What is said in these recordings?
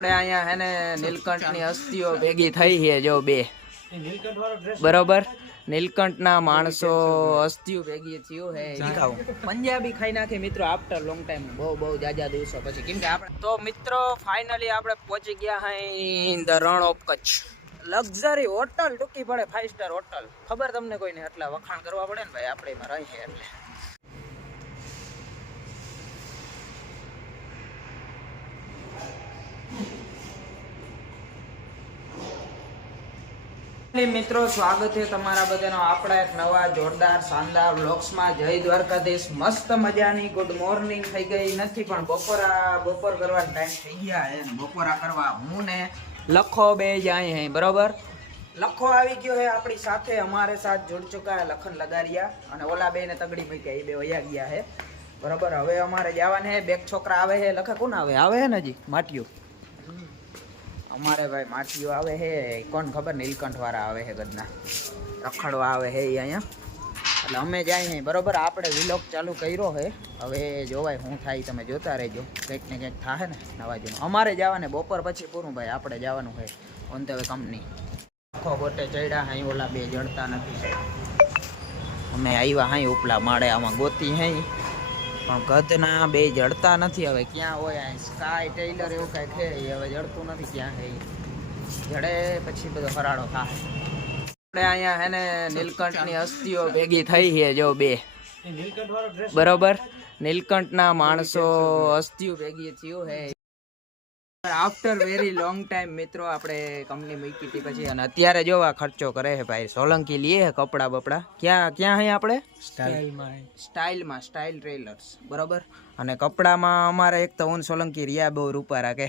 આપણે અહીંયા હે ને નીલકંઠની અસ્થિઓ ભેગી થઈ છે જો બે બરોબર નીલકંઠના માણસો અસ્થિઓ ભેગી થયું હે પંજાબી ખાઈ નાખી મિત્રો આફ્ટર લોંગ ટાઈમ બહુ જાજા દિવસો પછી કેમ કે આપણે તો મિત્રો ફાઇનલી આપણે પહોંચી ગયા હે the Rann of Kutch luxury hotel ટૂંકી પડે 5 સ્ટાર હોટલ ખબર તમને કોઈને એટલા વખાણ કરવા પડે ને ભાઈ આપણે એમાં રહી એટલે મિત્રો સ્વાગત છે તમારા બધાનો આપણા એક નવા જોરદાર શાનદાર વ્લોગ્સમાં જય દ્વારકાધીશ મસ્ત મજાની ગુડ મોર્નિંગ થઈ ગઈ નથી પણ બપોર કરવાનો ટાઈમ થઈ ગયા હે બપોરા કરવા હું ને લખો બે જાય હે બરોબર લખો આવી ગયો હે આપણી સાથે અમારે સાથ જોડ ચુકા હે લખન લગારિયા અને ઓલા બે ને તગડી મૂક્યા એ બે વયા ગયા હે બરોબર હવે અમારે જવાને હે બેક છોકરા આવે હે લખા કોણ આવે હે ને જી માટિયું અમારે ભાઈ માટીઓ આવે હે કોણ ખબર નીલકંઠ વાળા આવે હે ગદના રખડવા આવે હે અહીંયા એટલે અમે જાય હે બરોબર આપણે વિલોગ ચાલુ કર્યો હે હવે જોવાય શું થાય તમે જોતા રહેજો કંઈક ને કંઈક થાય ને નવા જૂનું અમારે જવાને બપોર પછી પૂરું ભાઈ આપણે જવાનું હોય ઓન ધ વે કંપની આખો ગોટે ચડ્યા હાઈ ઓલા બે જડતા નથી અમે આવ્યા હાઈ ઉપલા માળે આમાં ગોતી હે પણ ગધના બે જડતા નથી હવે ક્યાં હોય સ્કાય ટેલર એવું કાંઈક છે હવે જડતું નથી ક્યાં છે જડે પછી બધો ફરાળો થાય આપણે અહીંયા હે ને નીલકંઠની અસ્થિઓ ભેગી થઈ છે જો બે બરોબર નીલકંઠના માણસો અસ્થિઓ ભેગી થયું હે આફ્ટર વેરી લોંગ ટાઈમ મિત્રો આપણે કંપની મૂકી હતી પછી અને અત્યારે જો આ ખર્ચો કરે છે ભાઈ સોલંકી લીએ હે કપડા બપડા ક્યાં હે આપણે સ્ટાઇલમાં સ્ટાઇલ ટ્રેલર્સ બરોબર અને કપડામાં અમારે એક તો હું સોલંકી રિયા બહુ રૂપા રાખે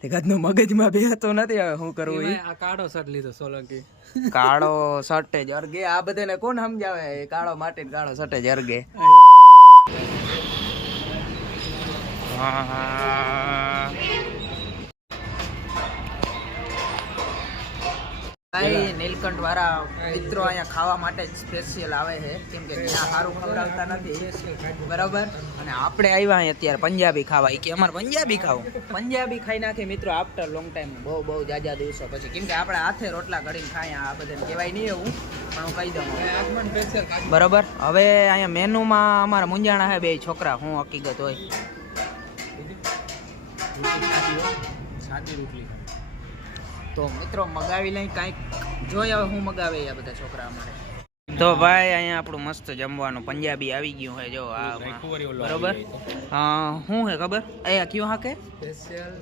તે કદનું મગજમાં બેહતો નથી હવે શું કરવું આ કાળો શર્ટ લીધો સોલંકી કાળો શર્ટ જ અરગે આ બધાને કોણ સમજાવે કાળો માટે કાળો શર્ટ જ અરગે હા નીલકંઠ વાળા મિત્રો અહીંયા ખાવા માટે સ્પેશિયલ આવે છે કેમ કે ત્યાં સારું ખવડાવતા નથી બરાબર અને આપણે આવ્યા અહીંયા અત્યારે પંજાબી ખાવા કે અમારે પંજાબી ખાવું પંજાબી ખાઈ નાખી મિત્રો આફ્ટર લોંગ ટાઈમ બહુ જાજા દિવસો પછી કેમ કે આપણે હાથે રોટલા ઘડીને ખાય આ બધાને કહેવાય નહીં એવું પણ હું કહી દઉં બરાબર હવે અહીંયા મેનુમાં અમારા મુંજાણા છે બે છોકરા હું હકીકત હોય સાદી રોટલી તો મિત્રો મગાવી લઈ કાંઈક જોઈ હવે હું મગાવે આ બધા છોકરા અમારે તો ભાઈ અહીંયા આપણું મસ્ત જમવાનું પંજાબી આવી ગયું હોય જો આ બરોબર શું હે ખબર અહીંયા કયું હાકે સ્પેશિયલ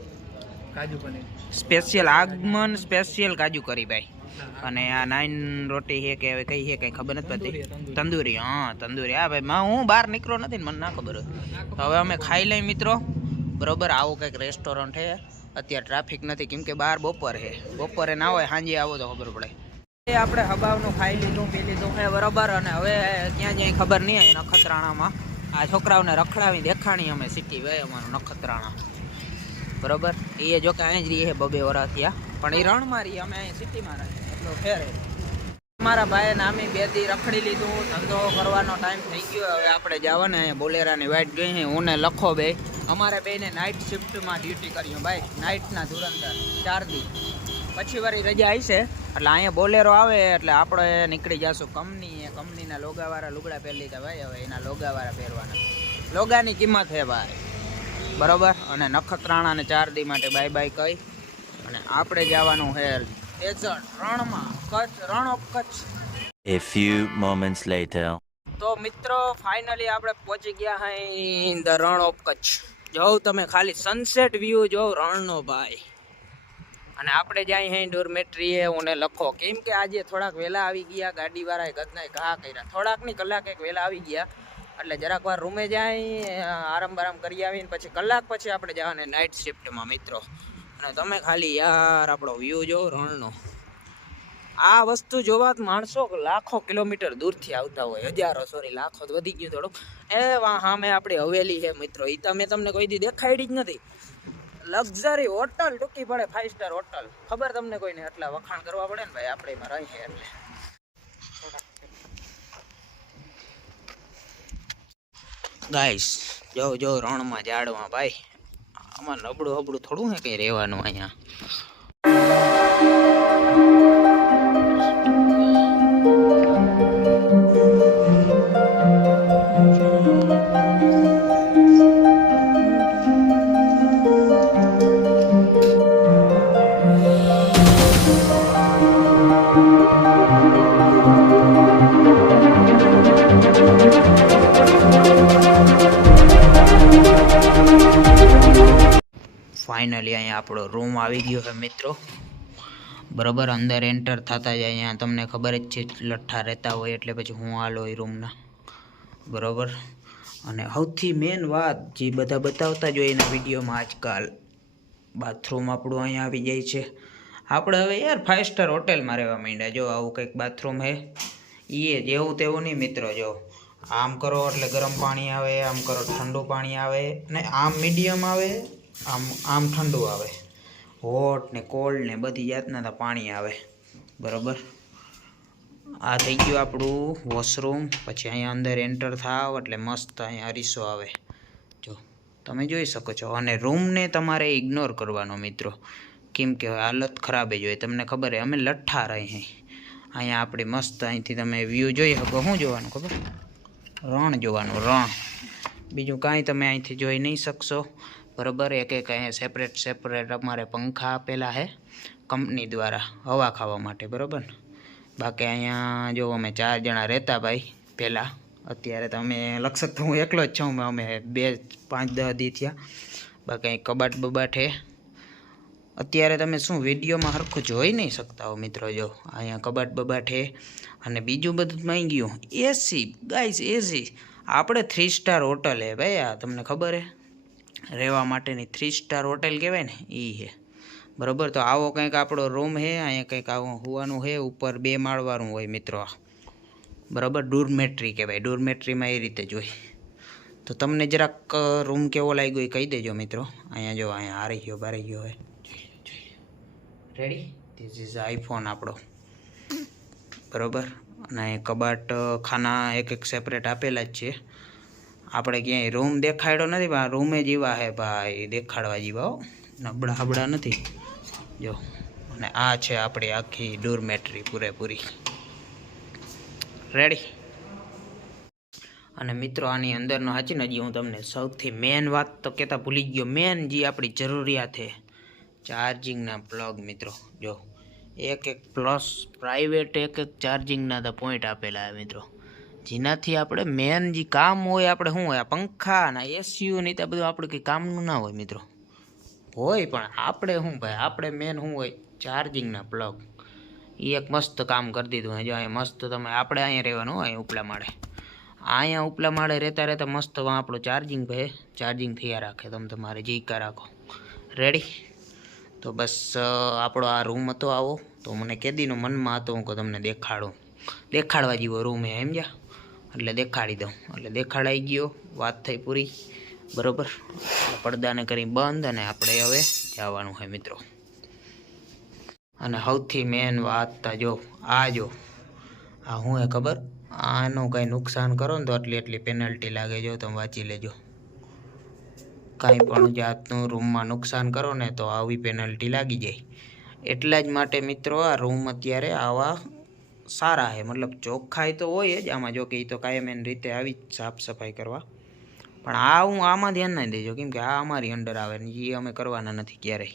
કાજુ પનીર સ્પેશિયલ આગમન સ્પેશિયલ કાજુ કરી ભાઈ અને આ 9 રોટી છે કે હવે કઈ છે કઈ ખબર નથી પડતી તંદૂરી તંદૂરી હા ભાઈ હું બહાર નીકળો નથી ને મને ના ખબર હોય તો હવે અમે ખાઈ લઈ મિત્રો બરોબર આવું કંઈક રેસ્ટોરન્ટ છે અત્યારે ટ્રાફિક નથી કેમ કે બહાર બપોર છે બપોરે ના હોય સાંજે આવો તો ખબર પડે આપણે હબાવનું ખાઈ લીધું પી લીધું છે બરાબર અને હવે ક્યાં જાય ખબર નહીં આવે નખત્રાણામાં આ છોકરાઓને રખડાવી દેખાણી અમે સિટી ભાઈ અમારું નખત્રાણા બરાબર એ જો કે અહીં જ રહીએ 2 વર્ષ થયા પણ એ રણમાં રહીએ અમે અહીં સિટીમાં રહીએ એટલો ફેર મારા ભાઈએ નામી 2 દી રખડી લીધું ધંધો કરવાનો ટાઈમ થઈ ગયો હવે આપણે જવાને અહીંયા બોલેરાની વાઇટ જોઈ છે હું ને લખો બે અમારે બેને નાઇટ શિફ્ટમાં ડ્યુટી કર્યું ભાઈ નાઇટના ધુરંધર 4 દી પછી વારી રજા આવી છે એટલે અહીંયા બોલેરો આવે એટલે આપણે નીકળી જશું કંપનીના લોગાવાળા લુગડા પહેરી લીધા ભાઈ હવે એના લોગાવાળા પહેરવાના લોગાની કિંમત છે ભાઈ બરોબર અને નખત્રાણાને 4 દી માટે બાય બાય કહી અને આપણે જવાનું છે ડેઝર્ટ રણમાં Kutch Rann of Kutch A few moments later તો મિત્રો ફાઇનલી આપણે પહોંચી ગયા હઈ ધ રણ ઓફ કચ્છ જોઉં તમે ખાલી સનસેટ વ્યૂ જોઉં રણનો ભાઈ અને આપણે જાય હઈ ડોરમેટ્રીએ ઓને લખો કેમ કે આજે થોડાક વહેલા આવી ગયા ગાડીવાળાએ ગદનાએ ઘા કર્યા થોડાકની કલાક એક વહેલા આવી ગયા એટલે જરાક વાર રૂમે જાય આરામ કરી આવીને પછી કલાક પછી આપણે જવાને નાઇટ શિફ્ટમાં મિત્રો અને તમે ખાલી યાર આપણો વ્યૂ જો રણનો આ વસ્તુ જોવા માણસો લાખો કિલોમીટર દૂરથી આવતા હોય હજારો લાખો તો વધી ગયું થોડુંક સામે આપણી હવેલી છે મિત્રો એ તમે તમને કોઈ દી દેખાડી જ નથી લક્ઝરી હોટલ ટૂંકી પડે 5 સ્ટાર હોટલ ખબર તમને કોઈને એટલા વખાણ કરવા પડે ને ભાઈ આપણે એમાં રહીએ એટલે ગાઈસ જો રણમાં ઝાડમાં ભાઈ આમાં નબળું હબળું થોડું હે કંઈ રહેવાનું અહીંયા. ફાઇનલી અહીંયા આપણો રૂમ આવી ગયો છે મિત્રો. બરાબર, અંદર એન્ટર થતા જ અહીંયા તમને ખબર જ છે લઠ્ઠા રહેતા હોય એટલે પછી હું હાલો એ રૂમના. બરાબર, અને સૌથી મેન વાત જે બધા બતાવતા જ હોય એના વિડીયોમાં આજકાલ, બાથરૂમ આપણું અહીંયા આવી જાય છે. આપણે હવે યાર 5 સ્ટાર હોટેલમાં રહેવા માંડ્યા. જો આવું કંઈક બાથરૂમ છે એ જેવું તેવું નહીં મિત્રો. જો આમ કરો એટલે ગરમ પાણી આવે, આમ કરો ઠંડુ પાણી આવે, ને આમ મીડિયમ આવે, આમ ઠંડુ આવે, હોટ ને કોલ્ડ ને બધી જાતના પાણી આવે. બરાબર, આ થઈ ગયું આપણું વોશરૂમ. પછી અહીંયા અંદર એન્ટર થાવ એટલે મસ્ત અહીંયા અરીસો આવે, જો તમે જોઈ શકો છો. અને રૂમને તમારે ઇગ્નોર કરવાનો મિત્રો, કેમ કે હાલત ખરાબ જ હોય. તમને ખબર છે અમે લઠ્ઠા રહી અહીંયા. આપણી મસ્ત અહીંથી તમે વ્યૂ જોઈ શકો. શું જોવાનું ખબર? રણ જોવાનું, રણ. બીજું કાંઈ તમે અહીંથી જોઈ નહીં શકશો. બરાબર, એક એક અહીંયા સેપરેટ અમારે પંખા આપેલા છે કંપની દ્વારા હવા ખાવા માટે. બરાબર, બાકી અહીંયા જો અમે 4 જણા રહેતા ભાઈ પહેલાં. અત્યારે તો અમે લક્ષક તો હું એકલો જ છું. અમે 2-5-10 દી થયા. બાકી અહીં કબાટ બબાટ છે. અત્યારે તમે શું વિડીયોમાં સરખું જોઈ નહીં શકતા હો મિત્રો. જો અહીંયા કબાટ બબાટ છે. અને બીજું બધું માઈ ગયું એસી. ગાઈસ એસી આપણે 3 સ્ટાર હોટલ હે ભાઈ. આ તમને ખબર હે રહેવા માટેની 3 સ્ટાર હોટેલ કહેવાય ને એ છે. બરાબર, તો આવો કંઈક આપણો રૂમ છે. અહીંયા કંઈક આવું હોવાનું છે. ઉપર 2 માળવાળું હોય મિત્રો. બરાબર, ડોરમેટ્રી કહેવાય. ડોરમેટ્રીમાં એ રીતે જોઈ. તો તમને જરાક રૂમ કેવો લાગ્યો એ કહી દેજો મિત્રો. અહીંયા જો અહીંયા હારી ગયો બારી ગયો હોય. રેડી, ધીસ ઇઝ આઈફોન આપણો. બરાબર, અને કબાટ ખાના એક સેપરેટ આપેલા જ છે. આપણે ક્યાંય રૂમ દેખાડ્યો નથી પણ રૂમે જેવા હે ભાઈ, દેખાડવા જેવા હો, નબળા હબળા નથી. જો, અને આ છે આપણી આખી ડોરમેટ્રી પૂરેપૂરી. રેડી. અને મિત્રો આની અંદરનો હાચી ને હજી હું તમને સૌથી મેન વાત તો કહેતા ભૂલી ગયો. મેન જે આપણી જરૂરિયાત છે ચાર્જિંગના પ્લગ મિત્રો. જો એક પ્લસ પ્રાઇવેટ એક ચાર્જિંગના પોઈન્ટ આપેલા છે મિત્રો, જેનાથી આપણે મેન જે કામ હોય આપણે શું હોય, આ પંખા ને એસીયુ નહીં તો બધું આપણે કંઈ કામનું ના હોય મિત્રો. હોય પણ આપણે શું ભાઈ, આપણે મેન શું હોય ચાર્જિંગના પ્લગ. એ એક મસ્ત કામ કરી દીધું. જો અહીંયા મસ્ત તમે આપણે અહીંયા રહેવાનું હોય ઉપલા માળે. અહીંયા ઉપલા માળે રહેતા મસ્ત આપણું ચાર્જિંગ ભાઈ ચાર્જિંગ થયા રાખે. તમે તમારે જીકા રાખો. રેડી. તો બસ આપણો આ રૂમ હતો આવો. તો મને કેદીનો મનમાં હતો હું તમને દેખાડવા જેવો રૂમ હે સમજ્યા, એટલે દેખાડી દઉં. એટલે દેખાડાઈ ગયો, વાત થઈ પૂરી. બરાબર, પડદાને કરી બંધ અને આપણે હવે જવાનું છે મિત્રો. અને સૌથી મેન વાત જો આ શું હે ખબર, આનું કંઈ નુકસાન કરો ને તો એટલી પેનલ્ટી લાગે. જો તમે વાંચી લેજો. કાંઈ પણ જાતનું રૂમમાં નુકસાન કરો ને તો આવી પેનલ્ટી લાગી જાય. એટલા જ માટે મિત્રો આ રૂમ અત્યારે આવા સારા છે. મતલબ ચોખ્ખાઈ તો હોય જ આમાં, જો કે એ તો કાયમ રીતે આવી જ સાફ સફાઈ કરવા. પણ આ હું આમાં ધ્યાન ના દેજો, કેમ કે આ અમારી અંડર આવે ને એ અમે કરવાના નથી ક્યારેય.